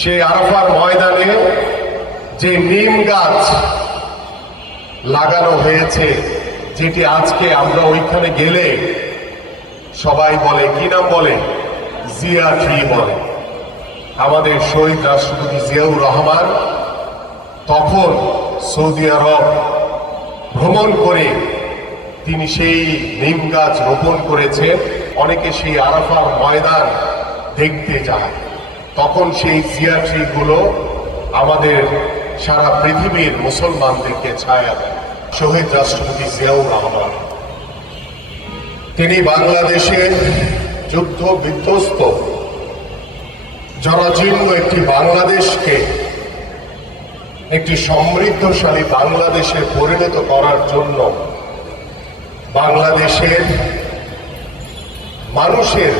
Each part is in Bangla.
সেই আরাফার ময়দানে যে নিম গাছ লাগানো হয়েছে, যেটি আজকে আমরা ওইখানে গেলে সবাই বলে, কি নাম বলে? জিয়া ট্রি বলে। আমাদের শহীদ রাষ্ট্রপতি জিয়াউর রহমান তখন সৌদি আরব ভ্রমণ করে তিনি সেই নিম গাছ রোপণ করেছেন। অনেকে সেই আরাফার ময়দান দেখতে যায়। তখন সেই জিয়া ট্রিগুলো আমাদের সারা পৃথিবীর মুসলমানদেরকে ছায়া দেয়। শহীদ রাষ্ট্রপতি জিয়াউর রহমান। তিনি বাংলাদেশের যুদ্ধ বিধ্বস্ত। জরাজীর্ণ একটি বাংলাদেশকে একটি সমৃদ্ধশালী বাংলাদেশে পরিণত করার জন্য বাংলাদেশের মানুষের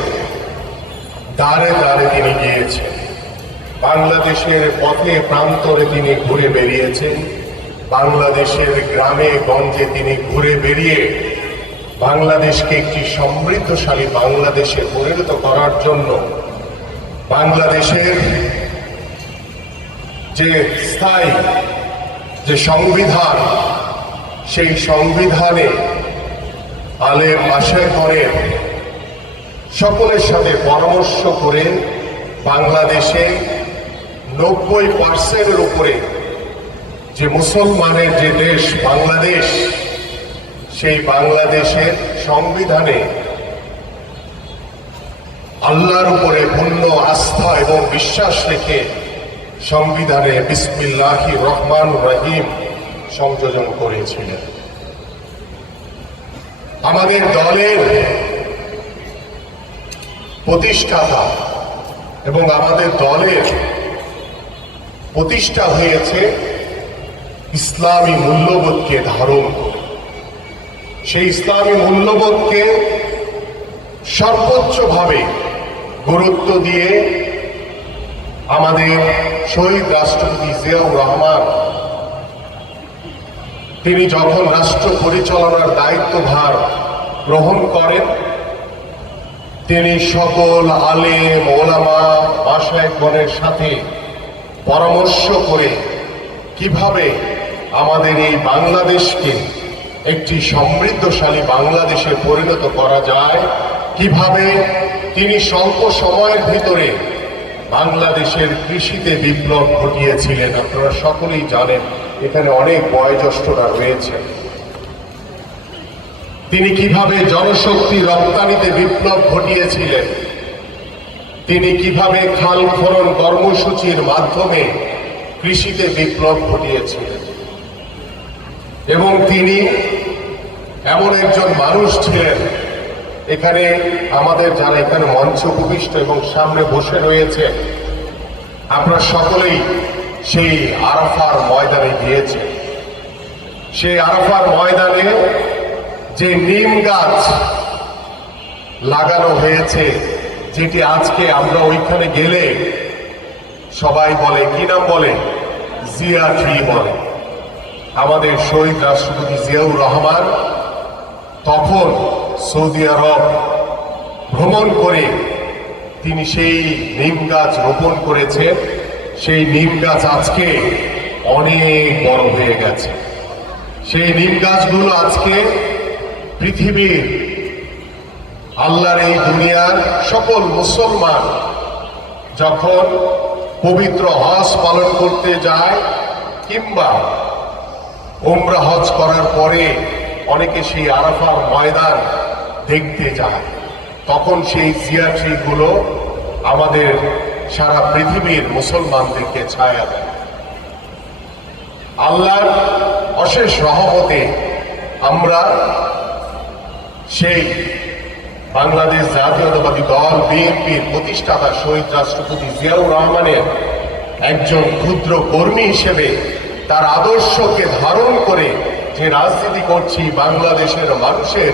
দ্বারে দ্বারে তিনি গিয়েছেন। বাংলাদেশের পথে প্রান্তরে তিনি ঘুরে বেরিয়েছেন বাংলাদেশের গ্রামে গঞ্জে তিনি ঘুরে বেরিয়ে বাংলাদেশকে একটি সমৃদ্ধশালী বাংলাদেশে পরিণত করার জন্য বাংলাদেশের যে স্থায়ী, যে সংবিধান, সেই সংবিধানে আলেম আশেখরের সকলের সাথে পরামর্শ করে বাংলাদেশে নব্বই পার্সেন্টের উপরে যে মুসলমানের যে দেশ বাংলাদেশ, সেই বাংলাদেশের সংবিধানে আল্লাহর উপরে পূর্ণ আস্থা এবং বিশ্বাস রেখে সংবিধানে বিসমিল্লাহি রহমান রহিম সংযোজন করেছিলেন। আমাদের দলের প্রতিষ্ঠাতা এবং আমাদের দলের প্রতিষ্ঠা হয়েছে ইসলামী মূল্যবোধকে ধারণ সেই ইসলামী মূল্যবোধকে সর্বোচ্চভাবে গুরুত্ব দিয়ে আমাদের শহীদ রাষ্ট্রপতি জিয়াউর রহমান, তিনি যখন রাষ্ট্র পরিচালনার দায়িত্বভার গ্রহণ করেন তিনি সকল আলেম, ওলামা বাসায়গণের সাথে পরামর্শ করে কীভাবে আমাদের এই বাংলাদেশকে একটি সমৃদ্ধশালী বাংলাদেশে পরিণত করা যায়, কীভাবে তিনি স্বল্প সময়ের ভিতরে বাংলাদেশের কৃষিতে বিপ্লব ঘটিয়েছিলেন। আপনারা সকলেই জানেন, এখানে অনেক বয়োজ্যেষ্ঠরা রয়েছে তিনি কীভাবে জনশক্তি রপ্তানিতে বিপ্লব ঘটিয়েছিলেন? তিনি কীভাবে খাল খনন কর্মসূচির মাধ্যমে কৃষিতে বিপ্লব ঘটিয়েছিলেন? এবং তিনি এমন একজন মানুষ ছিলেন, এখানে আমাদের যারা এখানে মঞ্চ উপবিষ্ট এবং সামনে বসে রয়েছে আপনারা সকলেই সেই আরাফার ময়দানে গিয়েছে। সেই আরাফার ময়দানে যে নিম গাছ লাগানো হয়েছে, যেটি আজকে আমরা ওইখানে গেলে সবাই বলে, কি নাম বলে? জিয়া ট্রি বলে। আমাদের শহীদ রাষ্ট্রপতি জিয়াউর রহমান তখন সৌদি আরব ভ্রমণ করে তিনি সেই নিম গাছ রোপণ করেছেন। সেই নিম গাছ আজকে অনেক বড় হয়ে গেছে। সেই নিম গাছগুলো আজকে পৃথিবীর আল্লাহর এই দুনিয়ার সকল মুসলমান যখন পবিত্র হজ পালন করতে যায় কিংবা ওমরা হজ করার পরে অনেকে সেই আরাফার ময়দান দেখতে যায়, তখন সেই জিয়াট্রিগুলো আমাদের সারা পৃথিবীর মুসলমানদেরকে ছায়া দেয়। আল্লাহর অশেষ রহমতে আমরা সেই বাংলাদেশ জাতীয়তাবাদী দল, বিএনপির প্রতিষ্ঠাতা শহীদ রাষ্ট্রপতি জিয়াউর রহমানের একজন ক্ষুদ্র কর্মী হিসেবে তার আদর্শকে ধারণ করে যে রাজনীতি করছি বাংলাদেশের মানুষের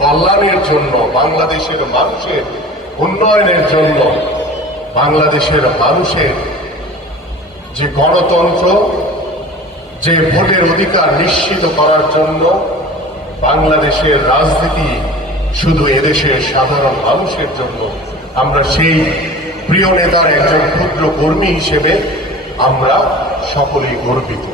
কল্যাণের জন্য, বাংলাদেশের মানুষের উন্নয়নের জন্য, বাংলাদেশের মানুষের যে গণতন্ত্র, যে ভোটের অধিকার নিশ্চিত করার জন্য বাংলাদেশের রাজনীতি শুধু এদেশের সাধারণ মানুষের জন্য। আমরা সেই প্রিয় নেতার একজন ক্ষুদ্র কর্মী হিসেবে আমরা সকলেই গর্বিত।